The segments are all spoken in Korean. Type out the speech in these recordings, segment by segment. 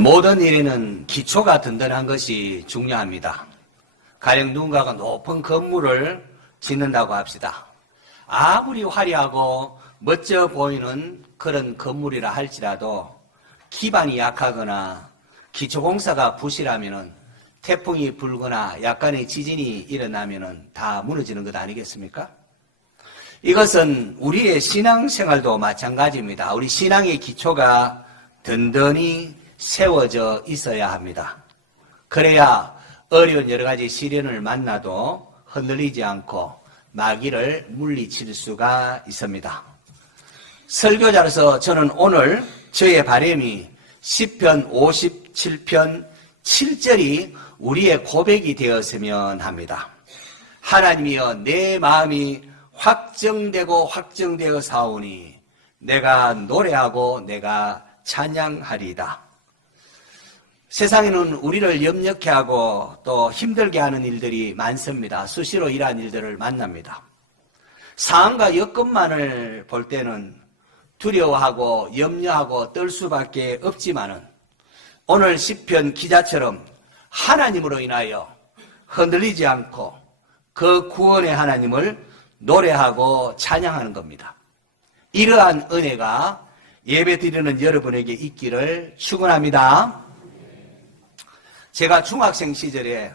모든 일에는 기초가 든든한 것이 중요합니다. 가령 누군가가 높은 건물을 짓는다고 합시다. 아무리 화려하고 멋져 보이는 그런 건물이라 할지라도 기반이 약하거나 기초공사가 부실하면은 태풍이 불거나 약간의 지진이 일어나면은 다 무너지는 것 아니겠습니까? 이것은 우리의 신앙생활도 마찬가지입니다. 우리 신앙의 기초가 든든히 세워져 있어야 합니다. 그래야 어려운 여러 가지 시련을 만나도 흔들리지 않고 마귀를 물리칠 수가 있습니다. 설교자로서 저는 오늘 저의 바람이 시편 57편 7절이 우리의 고백이 되었으면 합니다. 하나님이여 내 마음이 확정되어 사오니 내가 노래하고 내가 찬양하리이다. 세상에는 우리를 염려케 하고 또 힘들게 하는 일들이 많습니다. 수시로 이러한 일들을 만납니다. 상황과 여건만을 볼 때는 두려워하고 염려하고 떨 수밖에 없지만은 오늘 시편 기자처럼 하나님으로 인하여 흔들리지 않고 그 구원의 하나님을 노래하고 찬양하는 겁니다. 이러한 은혜가 예배드리는 여러분에게 있기를 축원합니다. 제가 중학생 시절에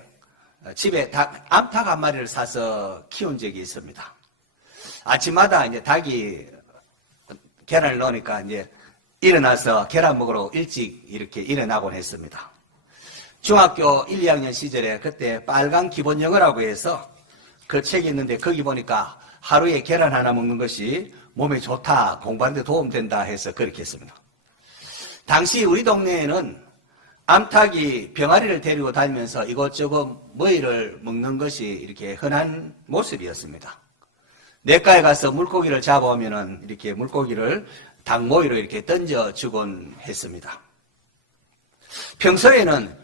집에 암탉 한 마리를 사서 키운 적이 있습니다. 아침마다 이제 닭이 계란을 넣으니까 이제 일어나서 계란 먹으러 일찍 이렇게 일어나곤 했습니다. 중학교 1, 2학년 시절에 그때 빨간 기본 영어라고 해서 그 책이 있는데 거기 보니까 하루에 계란 하나 먹는 것이 몸에 좋다, 공부하는 데 도움된다 해서 그렇게 했습니다. 당시 우리 동네에는 암탉이 병아리를 데리고 다니면서 이것저것 먹이를 먹는 것이 이렇게 흔한 모습이었습니다. 냇가에 가서 물고기를 잡아오면은 이렇게 물고기를 닭모이로 이렇게 던져주곤 했습니다. 평소에는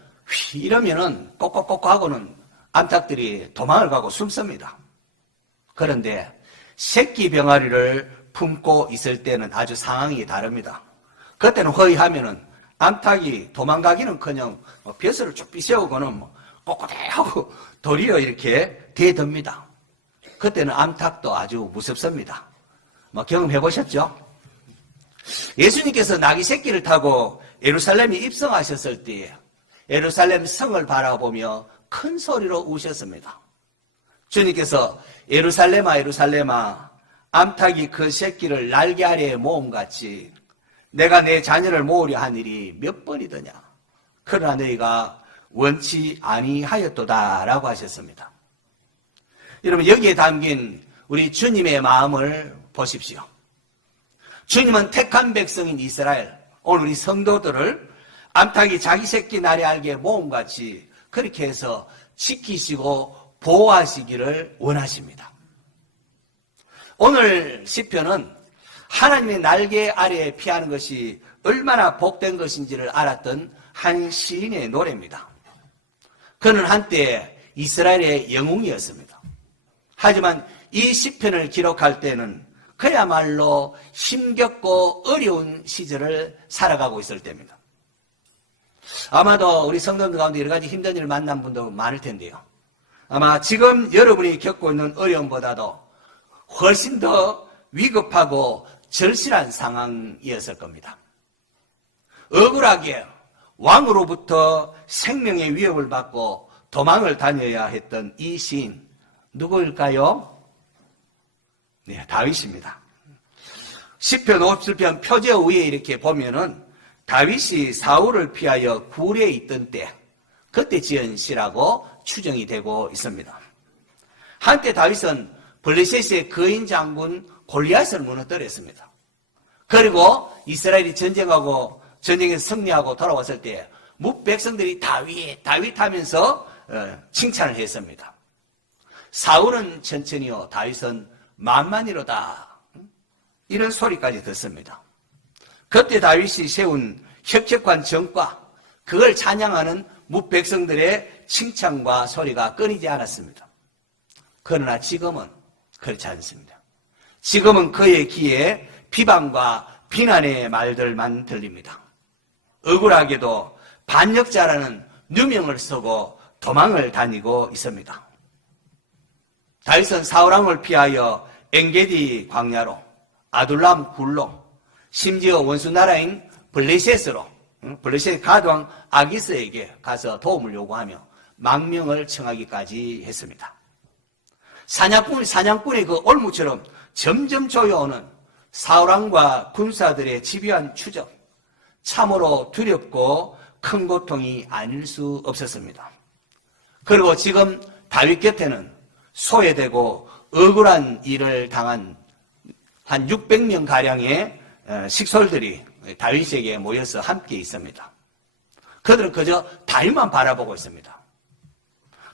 이러면은 꼬꼬꼬꼬 하고는 암탉들이 도망을 가고 숨습니다. 그런데 새끼 병아리를 품고 있을 때는 아주 상황이 다릅니다. 그때는 허위하면은 암탉이 도망가기는커녕 벼슬을 쭉 삐세우고는 꼬꼬대하고 도리어 이렇게 대듭니다. 그때는 암탉도 아주 무섭습니다. 경험해 보셨죠? 예수님께서 나귀 새끼를 타고 예루살렘에 입성하셨을 때 예루살렘 성을 바라보며 큰 소리로 우셨습니다. 주님께서 예루살렘아 예루살렘아 암탉이 그 새끼를 날개 아래에 모음같이 내가 내 자녀를 모으려 한 일이 몇 번이더냐. 그러나 너희가 원치 아니하였도다 라고 하셨습니다. 여러분 여기에 담긴 우리 주님의 마음을 보십시오. 주님은 택한 백성인 이스라엘, 오늘 우리 성도들을 암탉이 자기 새끼 날개 알게 모음같이 그렇게 해서 지키시고 보호하시기를 원하십니다. 오늘 시편은 하나님의 날개 아래에 피하는 것이 얼마나 복된 것인지를 알았던 한 시인의 노래입니다. 그는 한때 이스라엘의 영웅이었습니다. 하지만 이 시편을 기록할 때는 그야말로 힘겹고 어려운 시절을 살아가고 있을 때입니다. 아마도 우리 성도들 가운데 여러 가지 힘든 일을 만난 분도 많을 텐데요. 아마 지금 여러분이 겪고 있는 어려움보다도 훨씬 더 위급하고 절실한 상황이었을 겁니다. 억울하게 왕으로부터 생명의 위협을 받고 도망을 다녀야 했던 이 시인 누구일까요? 네, 다윗입니다. 시편 57편 표제 위에 이렇게 보면은 다윗이 사울을 피하여 굴에 있던 때 그때 지은 시라고 추정이 되고 있습니다. 한때 다윗은 블레셋의 거인 장군 골리앗을 무너뜨렸습니다. 그리고 이스라엘이 전쟁에서 승리하고 돌아왔을 때 뭇백성들이 다윗 하면서 칭찬을 했습니다. 사울은 천천히요 다윗은 만만이로다 이런 소리까지 듣습니다. 그때 다윗이 세운 혁혁한 정과 그걸 찬양하는 뭇백성들의 칭찬과 소리가 끊이지 않았습니다. 그러나 지금은 그렇지 않습니다. 지금은 그의 귀에 비방과 비난의 말들만 들립니다. 억울하게도 반역자라는 누명을 쓰고 도망을 다니고 있습니다. 다윗은 사울왕을 피하여 엔게디 광야로, 아둘람 굴로, 심지어 원수 나라인 블레셋으로, 블레셋 가드왕 아기스에게 가서 도움을 요구하며 망명을 청하기까지 했습니다. 사냥꾼이 그 올무처럼 점점 조여오는 사울왕과 군사들의 집요한 추적, 참으로 두렵고 큰 고통이 아닐 수 없었습니다. 그리고 지금 다윗 곁에는 소외되고 억울한 일을 당한 한 600명 가량의 식솔들이 다윗에게 모여서 함께 있습니다. 그들은 그저 다윗만 바라보고 있습니다.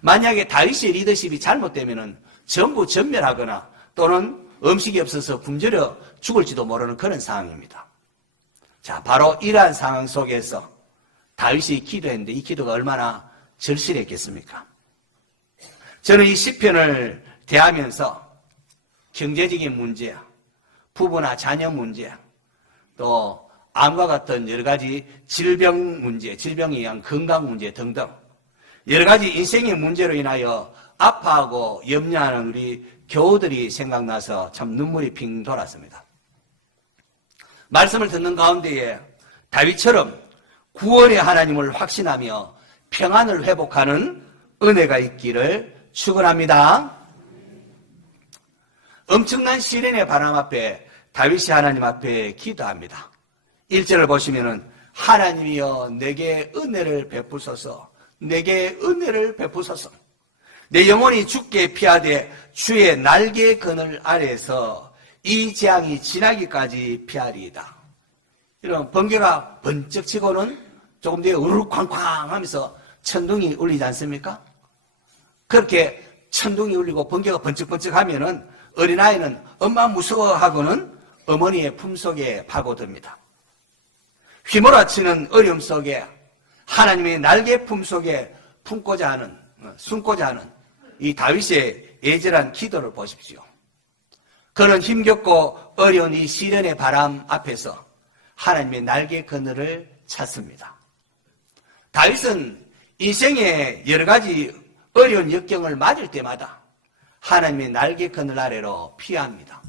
만약에 다윗의 리더십이 잘못되면 전부 전멸하거나 또는 음식이 없어서 굶주려 죽을지도 모르는 그런 상황입니다. 자, 바로 이러한 상황 속에서 다윗이 기도했는데 이 기도가 얼마나 절실했겠습니까? 저는 이 시편을 대하면서 경제적인 문제, 부부나 자녀 문제, 또 암과 같은 여러 가지 질병 문제, 질병에 의한 건강 문제 등등 여러 가지 인생의 문제로 인하여 아파하고 염려하는 우리 교우들이 생각나서 참 눈물이 핑 돌았습니다. 말씀을 듣는 가운데에 다윗처럼 구원의 하나님을 확신하며 평안을 회복하는 은혜가 있기를 축원합니다. 엄청난 시련의 바람 앞에 다윗이 하나님 앞에 기도합니다. 1절을 보시면은 하나님이여 내게 은혜를 베푸소서, 내게 은혜를 베푸소서. 내 영혼이 죽게 피하되 주의 날개 그늘 아래에서 이 재앙이 지나기까지 피하리이다. 이런 번개가 번쩍 치고는 조금 뒤에 우르르 쾅쾅 하면서 천둥이 울리지 않습니까? 그렇게 천둥이 울리고 번개가 번쩍번쩍 하면은 어린아이는 엄마 무서워하고는 어머니의 품속에 파고듭니다. 휘몰아치는 어려움 속에 하나님의 날개 품속에 숨고자 하는 이 다윗의 애절한 기도를 보십시오. 그는 힘겹고 어려운 이 시련의 바람 앞에서 하나님의 날개 그늘을 찾습니다. 다윗은 인생의 여러 가지 어려운 역경을 맞을 때마다 하나님의 날개 그늘 아래로 피합니다.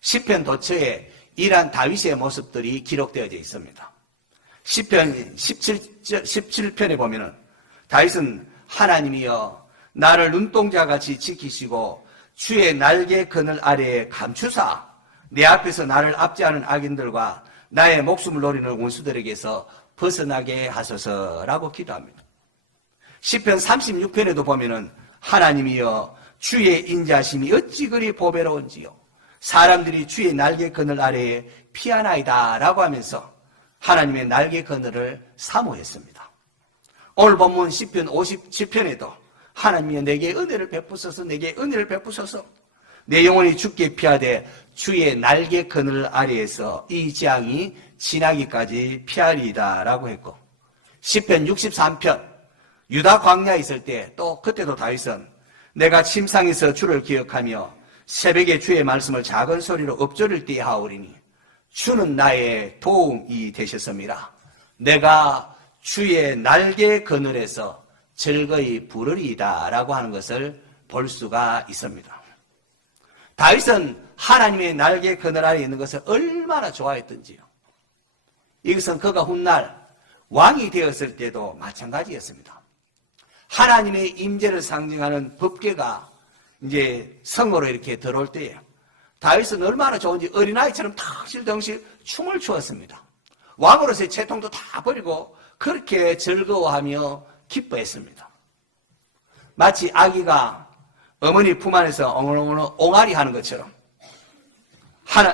시편 도처에 이러한 다윗의 모습들이 기록되어 있습니다. 시편 17편에 보면은 다윗은 하나님이여 나를 눈동자같이 지키시고 주의 날개 그늘 아래에 감추사 내 앞에서 나를 압제하는 악인들과 나의 목숨을 노리는 원수들에게서 벗어나게 하소서라고 기도합니다. 시편 36편에도 보면은 하나님이여 주의 인자심이 어찌 그리 보배로운지요 사람들이 주의 날개 그늘 아래에 피하나이다 라고 하면서 하나님의 날개 그늘을 사모했습니다. 오늘 본문 시편 57편에도 하나님이여 내게 은혜를 베푸소서, 내게 은혜를 베푸소서, 내 영혼이 죽게 피하되 주의 날개 그늘 아래에서 이 재앙이 지나기까지 피하리이다 라고 했고, 시편 63편 유다 광야에 있을 때 또 그때도 다윗은 내가 침상에서 주를 기억하며 새벽에 주의 말씀을 작은 소리로 읊조릴 때 하오리니 주는 나의 도움이 되셨습니다. 내가 주의 날개 그늘에서 즐거이 부르리이다 라고 하는 것을 볼 수가 있습니다. 다윗은 하나님의 날개 그늘 아래에 있는 것을 얼마나 좋아했던지요. 이것은 그가 훗날 왕이 되었을 때도 마찬가지였습니다. 하나님의 임재를 상징하는 법궤가 이제 성으로 이렇게 들어올 때에 다윗은 얼마나 좋은지 어린아이처럼 덩실덩실 춤을 추었습니다. 왕으로서의 채통도 다 버리고 그렇게 즐거워하며 기뻐했습니다. 마치 아기가 어머니 품 안에서 엉얼엉얼 옹알이 하는 것처럼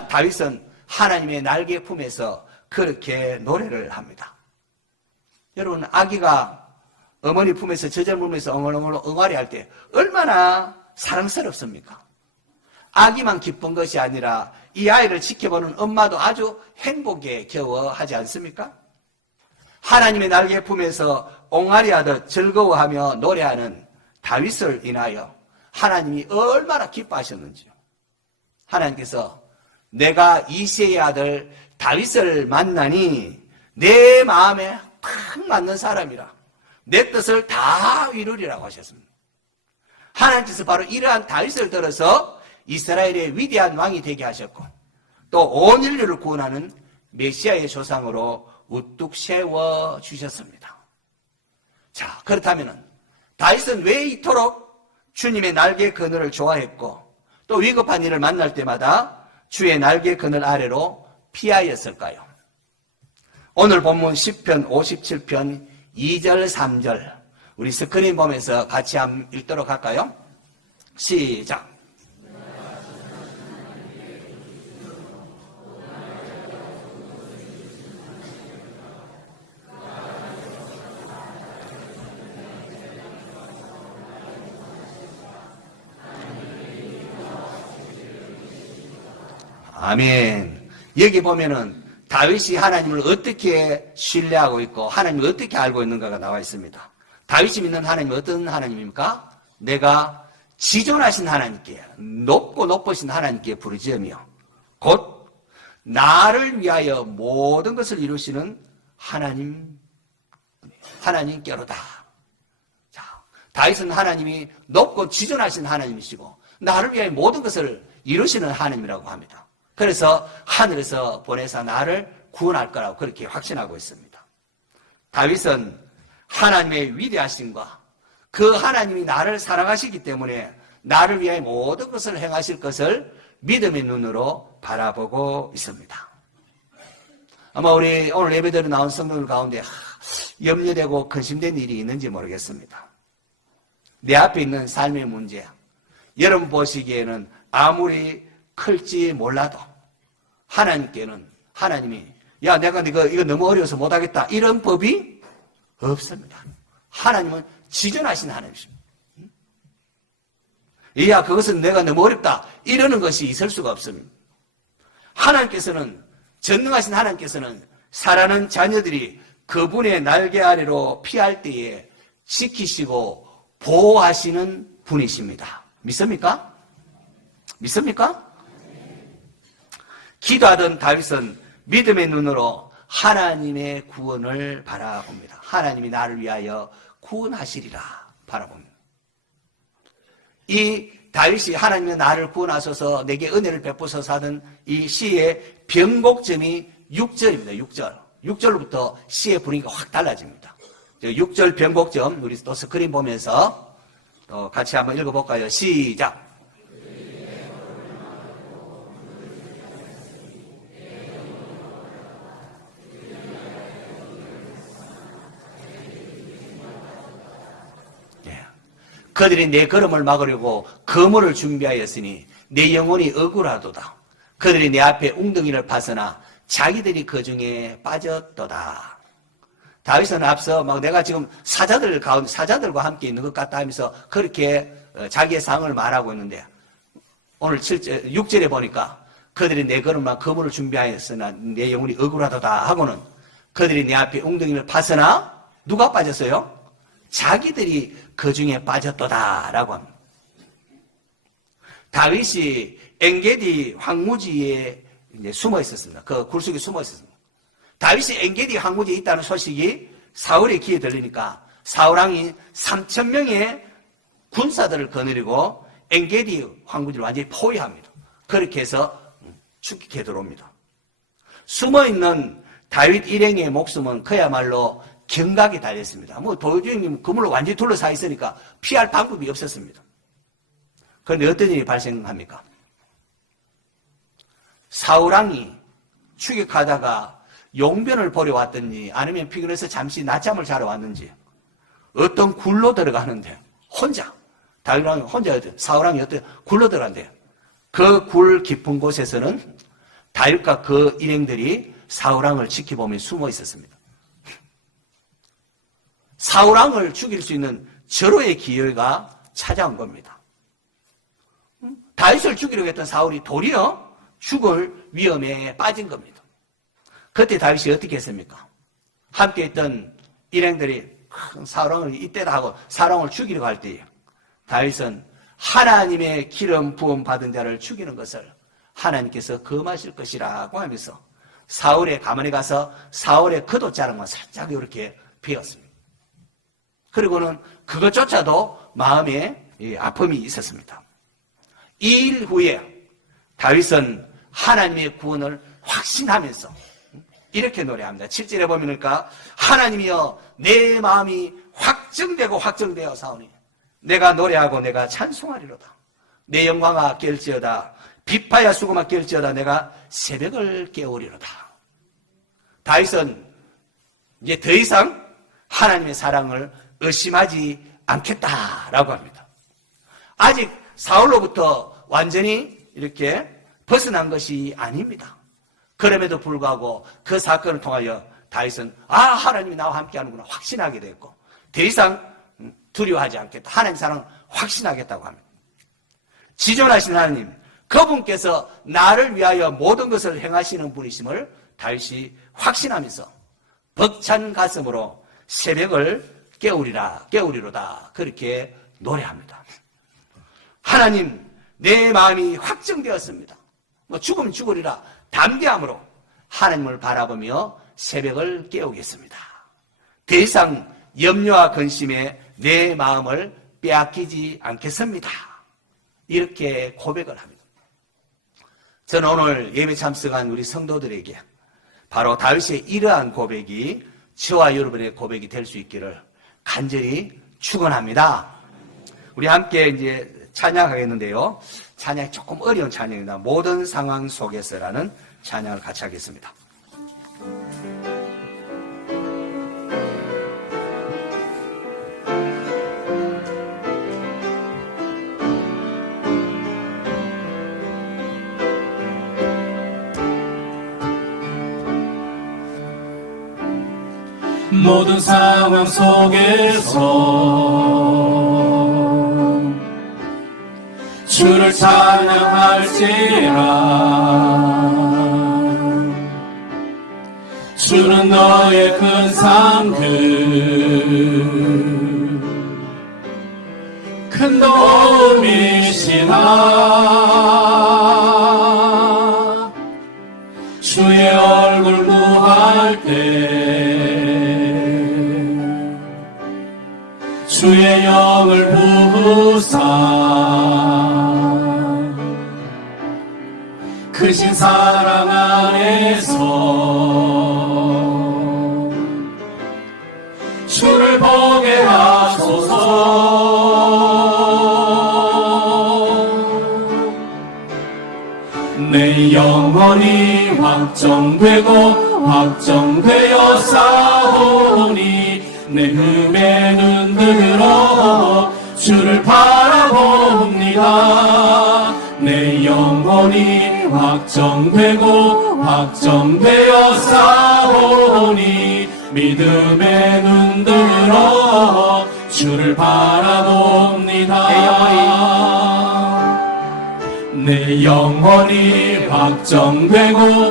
다윗은 하나님의 날개 품에서 그렇게 노래를 합니다. 여러분, 아기가 어머니 품에서 젖을물면서 엉얼엉얼 엉알이 할 때 얼마나 사랑스럽습니까? 아기만 기쁜 것이 아니라 이 아이를 지켜보는 엄마도 아주 행복에 겨워하지 않습니까? 하나님의 날개 품에서 옹알이하듯 즐거워하며 노래하는 다윗을 인하여 하나님이 얼마나 기뻐하셨는지요. 하나님께서 내가 이새의 아들 다윗을 만나니 내 마음에 딱 맞는 사람이라 내 뜻을 다 이루리라고 하셨습니다. 하나님께서 바로 이러한 다윗을 들어서 이스라엘의 위대한 왕이 되게 하셨고 또 온 인류를 구원하는 메시아의 조상으로 우뚝 세워주셨습니다. 자, 그렇다면 다윗은 왜 이토록 주님의 날개 그늘을 좋아했고 또 위급한 일을 만날 때마다 주의 날개 그늘 아래로 피하였을까요? 오늘 본문 10편 57편 2절 3절 우리 스크린 보면서 같이 한번 읽도록 할까요? 시작. 아멘. 여기 보면은 다윗이 하나님을 어떻게 신뢰하고 있고 하나님을 어떻게 알고 있는가가 나와 있습니다. 다윗이 믿는 하나님은 어떤 하나님입니까? 내가 지존하신 하나님께 높고 높으신 하나님께 부르짖으며 곧 나를 위하여 모든 것을 이루시는 하나님께로다. 자, 다윗은 하나님이 높고 지존하신 하나님이시고 나를 위하여 모든 것을 이루시는 하나님이라고 합니다. 그래서 하늘에서 보내사 나를 구원할 거라고 그렇게 확신하고 있습니다. 다윗은 하나님의 위대하심과 그 하나님이 나를 사랑하시기 때문에 나를 위해 모든 것을 행하실 것을 믿음의 눈으로 바라보고 있습니다. 아마 우리 오늘 예배드려 나온 성도들 가운데 염려되고 근심된 일이 있는지 모르겠습니다. 내 앞에 있는 삶의 문제, 여러분 보시기에는 아무리 클지 몰라도 하나님이 야 내가 이거 너무 어려워서 못하겠다 이런 법이 없습니다. 하나님은 지존하신 하나님이십니다. 야 그것은 내가 너무 어렵다 이러는 것이 있을 수가 없습니다. 하나님께서는 전능하신 하나님께서는 사랑하는 자녀들이 그분의 날개 아래로 피할 때에 지키시고 보호하시는 분이십니다. 믿습니까? 믿습니까? 기도하던 다윗은 믿음의 눈으로 하나님의 구원을 바라봅니다. 하나님이 나를 위하여 구원하시리라 바라봅니다. 이 다윗이 하나님이 나를 구원하셔서 내게 은혜를 베푸셔서 하는 이 시의 변곡점이 6절입니다. 6절부터 시의 분위기가 확 달라집니다. 6절 변곡점 우리 또 스크린 보면서 또 같이 한번 읽어볼까요? 시작. 그들이 내 걸음을 막으려고 거물을 준비하였으니 내 영혼이 억울하도다. 그들이 내 앞에 웅덩이를 파서나 자기들이 그 중에 빠졌도다. 다윗은 앞서 내가 지금 사자들과 함께 있는 것 같다 하면서 그렇게 자기의 상을 말하고 있는데 오늘 6절에 보니까 그들이 내 걸음만 거물을 준비하였으나 내 영혼이 억울하도다 하고는 그들이 내 앞에 웅덩이를 파서나 누가 빠졌어요? 자기들이 그 중에 빠졌도다라고 합니다. 다윗이 엔게디 황무지에 숨어 있었습니다. 그 굴속에 숨어 있었습니다. 다윗이 엔게디 황무지에 있다는 소식이 사울의 귀에 들리니까 사울왕이 3,000명의 군사들을 거느리고 엔게디 황무지를 완전히 포위합니다. 그렇게 해서 죽게 들어옵니다. 숨어있는 다윗 일행의 목숨은 그야말로 경각에 달렸습니다. 도주행님 그물로 완전히 둘러싸여 있으니까 피할 방법이 없었습니다. 그런데 어떤 일이 발생합니까? 사울왕이 추격하다가 용변을 보러 왔든지 아니면 피곤해서 잠시 낮잠을 자러 왔는지 어떤 굴로 들어가는데 혼자 다윗왕이 혼자 사울왕이 어떤 굴로 들어간대요. 그 굴 깊은 곳에서는 다윗과 그 일행들이 사울왕을 지켜보며 숨어 있었습니다. 사울왕을 죽일 수 있는 절호의 기회가 찾아온 겁니다. 다윗을 죽이려고 했던 사울이 도리어 죽을 위험에 빠진 겁니다. 그때 다윗이 어떻게 했습니까? 함께 있던 일행들이 사울왕을 이때다 하고 사울왕을 죽이려고 할 때에 다윗은 하나님의 기름 부음 받은 자를 죽이는 것을 하나님께서 금하실 것이라고 하면서 사울의 가문에 가서 사울의 겉옷자락만 살짝 이렇게 베었습니다. 그리고는 그것조차도 마음에 아픔이 있었습니다. 이 일 후에 다윗은 하나님의 구원을 확신하면서 이렇게 노래합니다. 7절에 보니까 하나님이여 내 마음이 확정되어 사오니 내가 노래하고 내가 찬송하리로다. 내 영광아 깰지어다. 비파야 수고마 깰지어다. 내가 새벽을 깨우리로다. 다윗은 이제 더 이상 하나님의 사랑을 의심하지 않겠다라고 합니다. 아직 사울로부터 완전히 이렇게 벗어난 것이 아닙니다. 그럼에도 불구하고 그 사건을 통하여 다윗은 하나님이 나와 함께하는구나 확신하게 됐고 더 이상 두려워하지 않겠다. 하나님 사랑을 확신하겠다고 합니다. 지존하신 하나님, 그분께서 나를 위하여 모든 것을 행하시는 분이심을 다윗이 확신하면서 벅찬 가슴으로 새벽을 깨우리로다 그렇게 노래합니다. 하나님, 내 마음이 확정되었습니다. 죽으면 죽으리라 담대함으로 하나님을 바라보며 새벽을 깨우겠습니다. 더 이상 염려와 근심에 내 마음을 빼앗기지 않겠습니다. 이렇게 고백을 합니다. 저는 오늘 예배 참석한 우리 성도들에게 바로 다윗의 이러한 고백이 저와 여러분의 고백이 될 수 있기를 간절히 축원합니다. 우리 함께 이제 찬양하겠는데요. 찬양이 조금 어려운 찬양입니다. 모든 상황 속에서라는 찬양을 같이 하겠습니다. 모든 상황 속에서 주를 찬양할지라. 주는 너의 큰 상급 큰 도움이시라. 주의 얼굴 구할 때 주의 영을 부으사 크신 사랑 안에서 주를 보게 하소서. 내 영혼이 확정되어 싸우니 내 흠에 눈 들어 주를 바라봅니다. 내 영혼이 확정되어 싸우니 믿음에 눈 들어 주를 바라봅니다. 내 영혼이 확정되어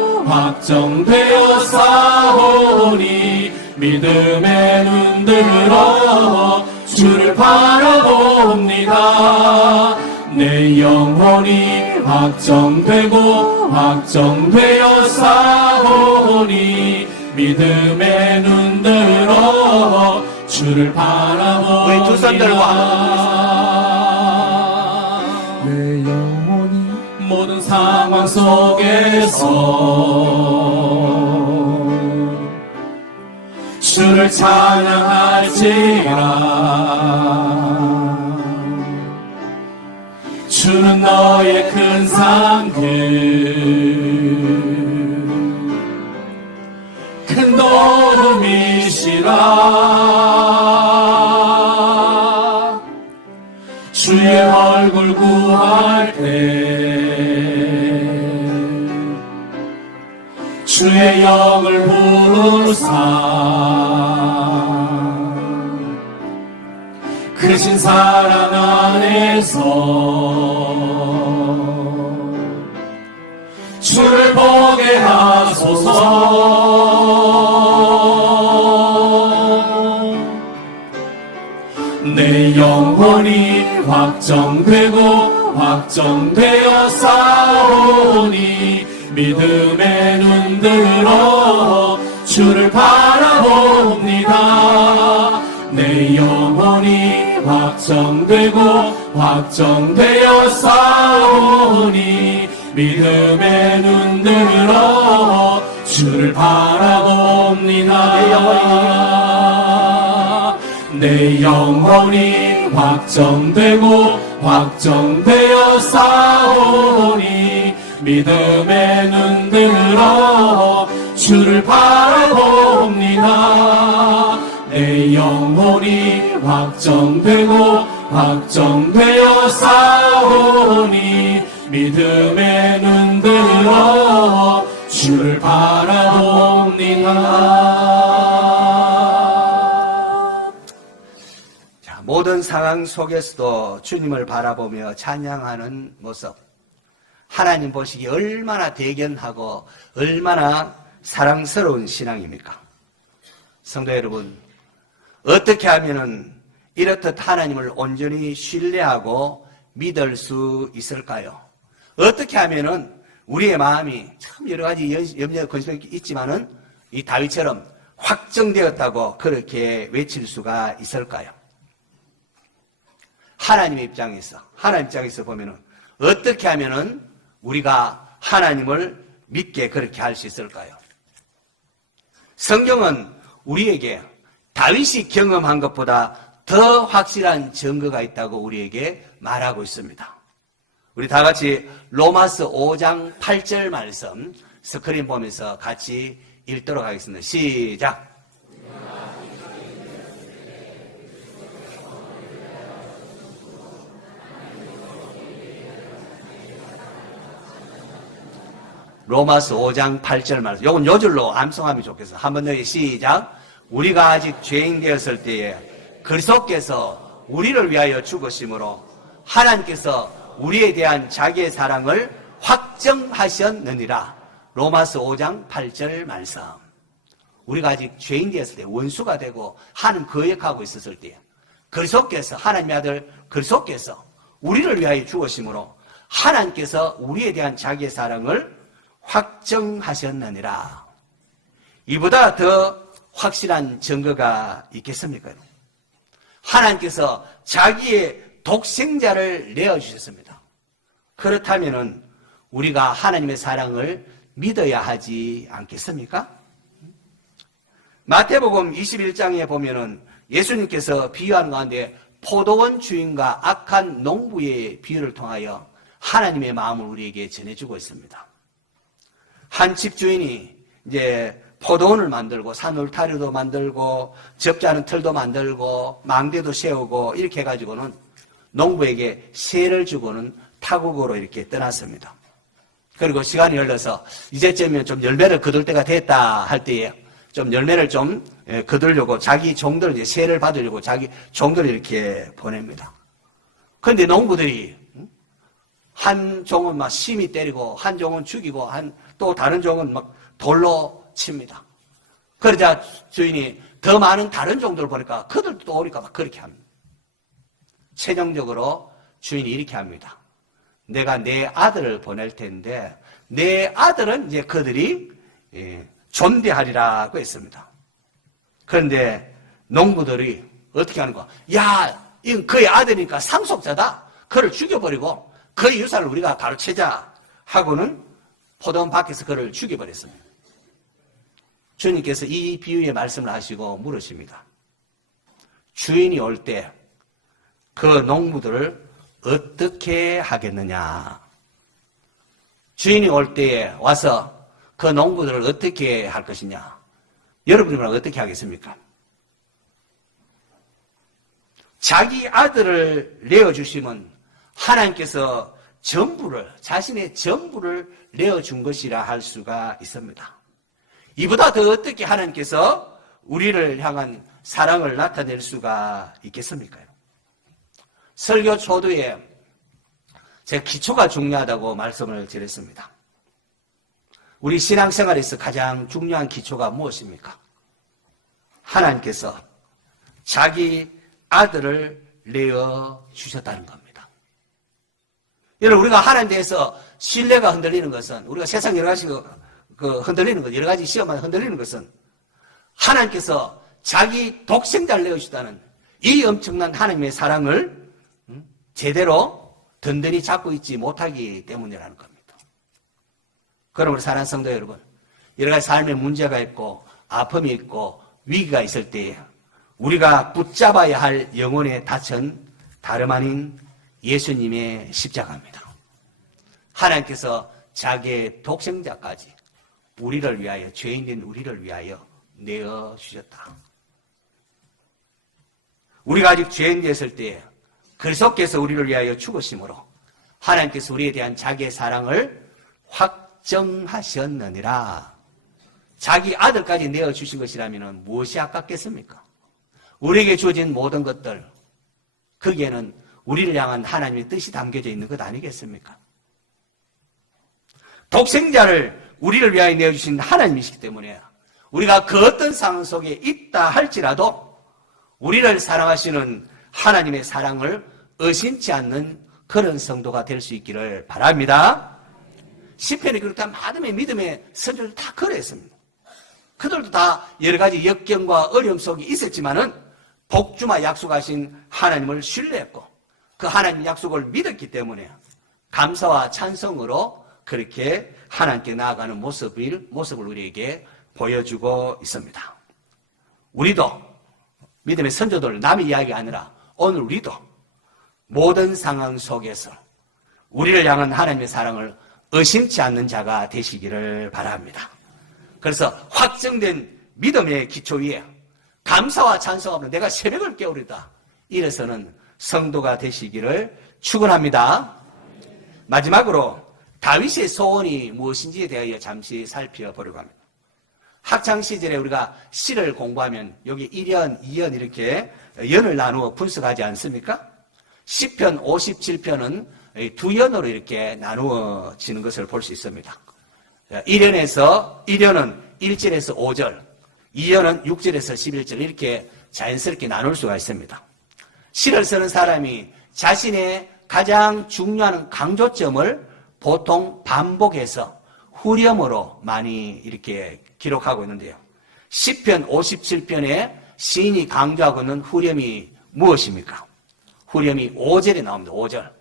싸우니 믿음에 눈 들어 주를 바라봅니다. 내 영혼이 확정되어 싸우니 믿음에 눈 들어 주를 바라봅니다. 우리 두 손 들고 내 영혼이 모든 상황 속에서 주를 찬양할지라. 주는 너의 큰 상급 큰 도움이시라. 주의 얼굴 구할 때 주의 영을 부으사 크신 사랑 안에서 주를 보게 하소서. 내 영혼이 확정되어 싸우니 믿음의 눈 들어 주를 바라봅니다. 내 영혼이 확정되고 확정되어 싸우니 믿음의 눈 들어 주를 바라봅니다. 내 영혼이 확정되고 확정되어 싸우니 믿음의 눈 들어 주를 바라봅니다. 내 영혼이 확정되고 확정되어 싸우니 믿음의 눈 들어 주를 바라봅니다. 자, 모든 상황 속에서도 주님을 바라보며 찬양하는 모습, 하나님 보시기에 얼마나 대견하고 얼마나 사랑스러운 신앙입니까? 성도 여러분, 어떻게 하면은 이렇듯 하나님을 온전히 신뢰하고 믿을 수 있을까요? 어떻게 하면은 우리의 마음이 참 여러 가지 염려, 근심이 있지만은 이 다윗처럼 확정되었다고 그렇게 외칠 수가 있을까요? 하나님 입장에서 보면은 어떻게 하면은 우리가 하나님을 믿게 그렇게 할 수 있을까요? 성경은 우리에게 다윗이 경험한 것보다 더 확실한 증거가 있다고 우리에게 말하고 있습니다. 우리 다 같이 로마서 5장 8절 말씀 스크린 보면서 같이 읽도록 하겠습니다. 시작! 로마서 5장 8절 말씀. 요건 요절로 암송하면 좋겠어. 한번 더 시작. 우리가 아직 죄인 되었을 때에 그리스도께서 우리를 위하여 죽으심으로 하나님께서 우리에 대한 자기의 사랑을 확정하셨느니라. 로마서 5장 8절 말씀. 우리가 아직 죄인 되었을 때, 원수가 되고 하나님 거역하고 있었을 때 그리스도께서, 하나님의 아들 그리스도께서 우리를 위하여 죽으심으로 하나님께서 우리에 대한 자기의 사랑을 확정하셨느니라. 이보다 더 확실한 증거가 있겠습니까? 하나님께서 자기의 독생자를 내어주셨습니다. 그렇다면 우리가 하나님의 사랑을 믿어야 하지 않겠습니까? 마태복음 21장에 보면은 예수님께서 비유하는 가운데 포도원 주인과 악한 농부의 비유를 통하여 하나님의 마음을 우리에게 전해주고 있습니다. 한 집주인이 이제 포도원을 만들고 산울타리도 만들고 접지않은 틀도 만들고 망대도 세우고 이렇게 해가지고는 농부에게 세를 주고는 타국으로 이렇게 떠났습니다. 그리고 시간이 흘러서 이제쯤이면 좀 열매를 거둘 때가 됐다 할 때에 좀 열매를 좀 거두려고 자기 종들을 이제 세를 받으려고 자기 종들을 이렇게 보냅니다. 그런데 농부들이 한 종은 막 심히 때리고 한 종은 죽이고 또 다른 종은 막 돌로 칩니다. 그러자 주인이 더 많은 다른 종들을 보니까 그들도 또 오니까 막 그렇게 합니다. 최종적으로 주인이 이렇게 합니다. 내가 내 아들을 보낼 텐데 내 아들은 이제 그들이 존대하리라고 했습니다. 그런데 농부들이 어떻게 하는 거야? 야, 이건 그의 아들이니까 상속자다. 그를 죽여버리고 그의 유산을 우리가 가로채자 하고는 포도원 밖에서 그를 죽여버렸습니다. 주님께서 이 비유의 말씀을 하시고 물으십니다. 주인이 올 때 그 농부들을 어떻게 하겠느냐? 주인이 올 때에 와서 그 농부들을 어떻게 할 것이냐? 여러분이면 어떻게 하겠습니까? 자기 아들을 내어주시면 하나님께서 자신의 전부를 내어준 것이라 할 수가 있습니다. 이보다 더 어떻게 하나님께서 우리를 향한 사랑을 나타낼 수가 있겠습니까? 설교 초두에 제가 기초가 중요하다고 말씀을 드렸습니다. 우리 신앙생활에서 가장 중요한 기초가 무엇입니까? 하나님께서 자기 아들을 내어 주셨다는 겁니다. 여러분, 우리가 하나님에 대해서 신뢰가 흔들리는 것은, 우리가 세상 여러 가지 흔들리는 것, 여러 가지 시험만 흔들리는 것은 하나님께서 자기 독생자를 내어주시다는 이 엄청난 하나님의 사랑을 제대로 든든히 잡고 있지 못하기 때문이라는 겁니다. 그럼 우리 사랑하는 성도 여러분, 여러 가지 삶에 문제가 있고 아픔이 있고 위기가 있을 때에 우리가 붙잡아야 할 영혼의 닻은 다름 아닌 예수님의 십자가입니다. 하나님께서 자기의 독생자까지 우리를 위하여, 죄인된 우리를 위하여 내어주셨다. 우리가 아직 죄인 되었을 때에 그리스도께서 우리를 위하여 죽으심으로 하나님께서 우리에 대한 자기의 사랑을 확정하셨느니라. 자기 아들까지 내어주신 것이라면 무엇이 아깝겠습니까? 우리에게 주어진 모든 것들, 거기에는 우리를 향한 하나님의 뜻이 담겨져 있는 것 아니겠습니까? 독생자를 우리를 위하여 내어주신 하나님이시기 때문에 우리가 그 어떤 상황 속에 있다 할지라도 우리를 사랑하시는 하나님의 사랑을 의심치 않는 그런 성도가 될 수 있기를 바랍니다. 시편에 그렇다 많은 믿음의 선조들 다 그랬습니다. 그들도 다 여러 가지 역경과 어려움 속에 있었지만은 복주마 약속하신 하나님을 신뢰했고 그 하나님 약속을 믿었기 때문에 감사와 찬송으로 그렇게 하나님께 나아가는 모습을 우리에게 보여주고 있습니다. 우리도 믿음의 선조들 남의 이야기가 아니라 오늘 우리도 모든 상황 속에서 우리를 향한 하나님의 사랑을 의심치 않는 자가 되시기를 바랍니다. 그래서 확정된 믿음의 기초 위에 감사와 찬송함으로 내가 새벽을 깨우리다. 이래서는 성도가 되시기를 축원합니다. 마지막으로 다윗의 소원이 무엇인지에 대하여 잠시 살펴보려고 합니다. 학창시절에 우리가 시를 공부하면 여기 1연, 2연 이렇게 연을 나누어 분석하지 않습니까? 시편 57편은 두 연으로 이렇게 나누어지는 것을 볼 수 있습니다. 1연은 1절에서 5절, 2연은 6절에서 11절 이렇게 자연스럽게 나눌 수가 있습니다. 시를 쓰는 사람이 자신의 가장 중요한 강조점을 보통 반복해서 후렴으로 많이 이렇게 기록하고 있는데요. 시편 57편에 시인이 강조하고 있는 후렴이 무엇입니까? 후렴이 5절에 나옵니다. 5절.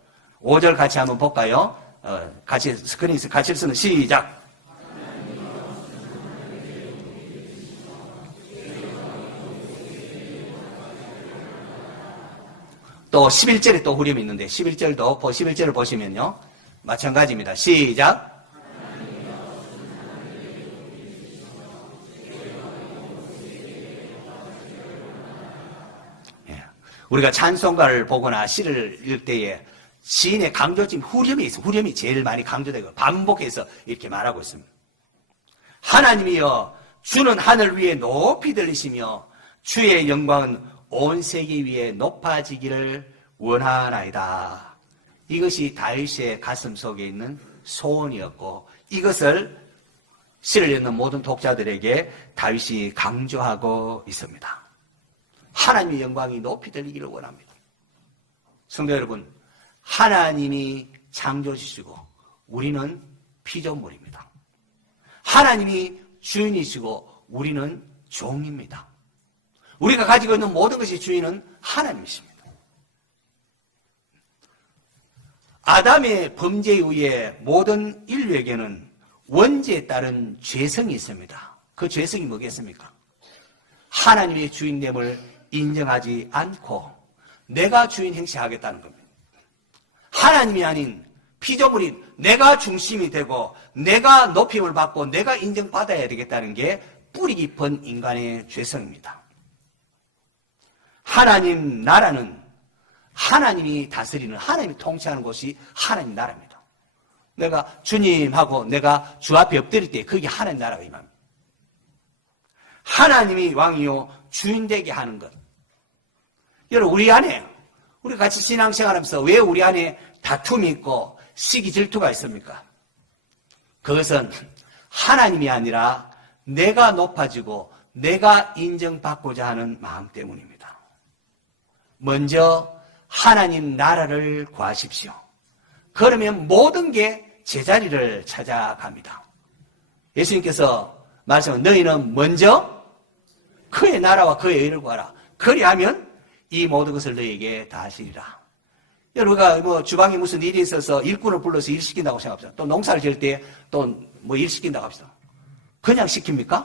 5절 같이 한번 볼까요? 같이 스크린에서 같이 쓰는 시작. 또 11절에 또 후렴이 있는데 11절을 보시면요. 마찬가지입니다. 시작. 우리가 찬송가를 보거나 시를 읽을 때에 시인의 강조점 후렴이 있어요. 후렴이 제일 많이 강조되고 반복해서 이렇게 말하고 있습니다. 하나님이여 주는 하늘 위에 높이 들리시며 주의 영광은 온 세계 위에 높아지기를 원하나이다. 이것이 다윗의 가슴 속에 있는 소원이었고 이것을 시를 읽는 모든 독자들에게 다윗이 강조하고 있습니다. 하나님의 영광이 높이 들리기를 원합니다. 성도 여러분, 하나님이 창조주시고 우리는 피조물입니다. 하나님이 주인이시고 우리는 종입니다. 우리가 가지고 있는 모든 것의 주인은 하나님이십니다. 아담의 범죄 이후에 모든 인류에게는 원죄에 따른 죄성이 있습니다. 그 죄성이 뭐겠습니까? 하나님의 주인됨을 인정하지 않고 내가 주인 행세하겠다는 겁니다. 하나님이 아닌 피조물인 내가 중심이 되고 내가 높임을 받고 내가 인정받아야 되겠다는 게 뿌리 깊은 인간의 죄성입니다. 하나님 나라는 하나님이 다스리는 하나님이 통치하는 곳이 하나님 나라입니다. 내가 주님하고 내가 주 앞에 엎드릴 때 그게 하나님 나라가 임합니다. 하나님이 왕이요 주인 되게 하는 것. 여러분 우리 안에 우리 같이 신앙생활하면서 왜 우리 안에 다툼이 있고 시기 질투가 있습니까? 그것은 하나님이 아니라 내가 높아지고 내가 인정받고자 하는 마음 때문입니다. 먼저 하나님 나라를 구하십시오. 그러면 모든 게 제자리를 찾아갑니다. 예수님께서 말씀은 너희는 먼저 그의 나라와 그의 의를 구하라. 그리하면 이 모든 것을 너희에게 다 하시리라. 여러분가 뭐 주방에 무슨 일이 있어서 일꾼을 불러서 일 시킨다고 생각합시다. 또 농사를 지을 때 또 뭐 일 시킨다고 합시다. 그냥 시킵니까?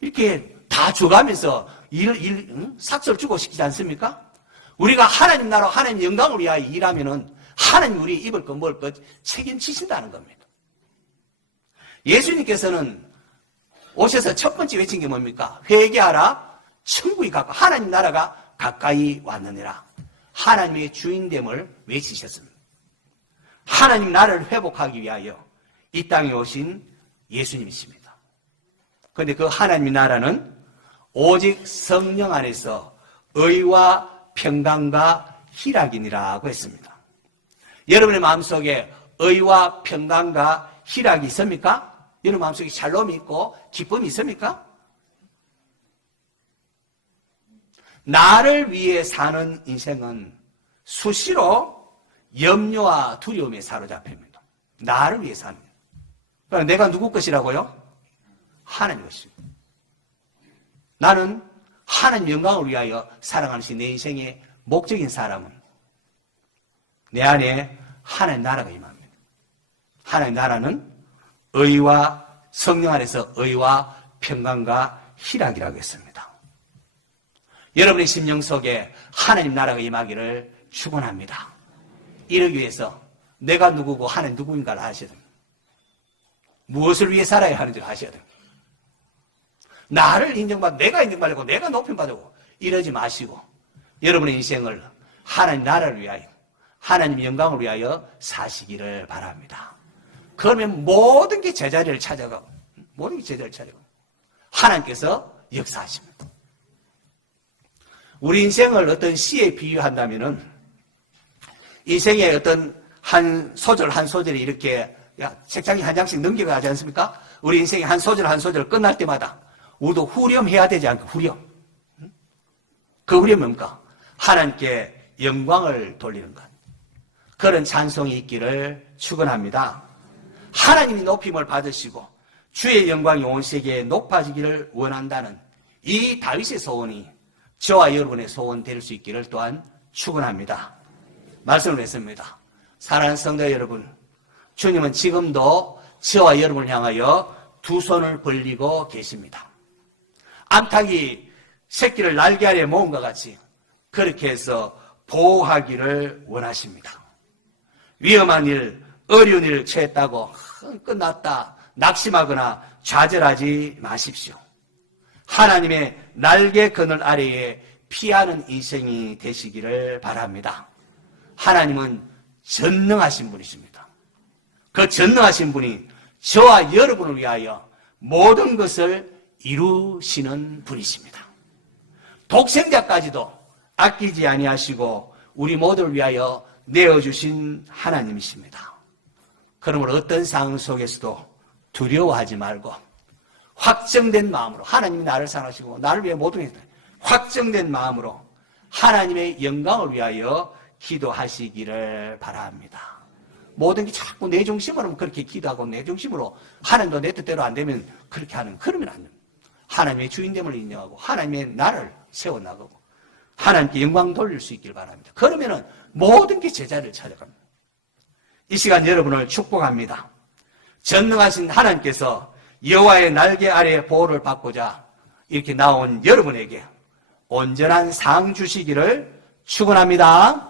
이렇게 다 줘가면서 삭설 주고 시키지 않습니까? 우리가 하나님 나라, 하나님 영광을 위하여 일하면은 하나님 우리 입을 것, 먹을 것 책임지신다는 겁니다. 예수님께서는 오셔서 첫 번째 외친 게 뭡니까? 회개하라, 천국이 가까이, 하나님 나라가 가까이 왔느니라. 하나님의 주인됨을 외치셨습니다. 하나님 나라를 회복하기 위하여 이 땅에 오신 예수님이십니다. 그런데 그 하나님의 나라는 오직 성령 안에서 의와 평강과 희락이니라고 했습니다. 여러분의 마음속에 의와 평강과 희락이 있습니까? 여러분 마음속에 샬롬이 있고 기쁨이 있습니까? 나를 위해 사는 인생은 수시로 염려와 두려움에 사로잡힙니다. 나를 위해 사는. 그러니까 내가 누구 것이라고요? 하나님 것입니다. 나는 하나님 영광을 위하여 살아가는 내 인생의 목적인 사람은 내 안에 하나님 나라가 임합니다. 하나님 나라는 의와 성령 안에서 의와 평강과 희락이라고 했습니다. 여러분의 심령 속에 하나님 나라가 임하기를 축원합니다. 이러기 위해서 내가 누구고 하나님 누구인가를 아셔야 됩니다. 무엇을 위해 살아야 하는지를 아셔야 됩니다. 나를 인정받고 내가 인정받고 내가 높임받고 이러지 마시고 여러분의 인생을 하나님 나라를 위하여 하나님 영광을 위하여 사시기를 바랍니다. 그러면 모든 게 제자리를 찾아가고 모든 게 제자리를 찾아가고 하나님께서 역사하십니다. 우리 인생을 어떤 시에 비유한다면은 인생의 어떤 한 소절 한 소절이 이렇게 책장에 한 장씩 넘겨가지 않습니까? 우리 인생의 한 소절 한 소절 끝날 때마다 우리도 후렴해야 되지 않을까? 후렴. 그 후렴이 뭡니까? 하나님께 영광을 돌리는 것. 그런 찬송이 있기를 축원합니다. 하나님이 높임을 받으시고 주의 영광이 온 세계에 높아지기를 원한다는 이 다윗의 소원이 저와 여러분의 소원 될 수 있기를 또한 축원합니다. 말씀을 했습니다. 사랑하는 성도 여러분, 주님은 지금도 저와 여러분을 향하여 두 손을 벌리고 계십니다. 암탉이 새끼를 날개 아래 모은 것 같이 그렇게 해서 보호하기를 원하십니다. 위험한 일, 어려운 일을 처했다고 끝났다 낙심하거나 좌절하지 마십시오. 하나님의 날개 그늘 아래에 피하는 인생이 되시기를 바랍니다. 하나님은 전능하신 분이십니다. 그 전능하신 분이 저와 여러분을 위하여 모든 것을 이루시는 분이십니다. 독생자까지도 아끼지 아니하시고 우리 모두를 위하여 내어주신 하나님이십니다. 그러므로 어떤 상황 속에서도 두려워하지 말고 확정된 마음으로 하나님이 나를 사랑하시고 나를 위해 모든 게 확정된 마음으로 하나님의 영광을 위하여 기도하시기를 바랍니다. 모든 게 자꾸 내 중심으로 그렇게 기도하고 내 중심으로 하나님도 내 뜻대로 안 되면 그렇게 하는 그러면 안 됩니다. 하나님의 주인됨을 인정하고 하나님의 나를 세워나가고 하나님께 영광 돌릴 수 있길 바랍니다. 그러면은 모든 게 제자리를 찾아갑니다. 이 시간 여러분을 축복합니다. 전능하신 하나님께서 여호와의 날개 아래 보호를 받고자 이렇게 나온 여러분에게 온전한 상 주시기를 축원합니다.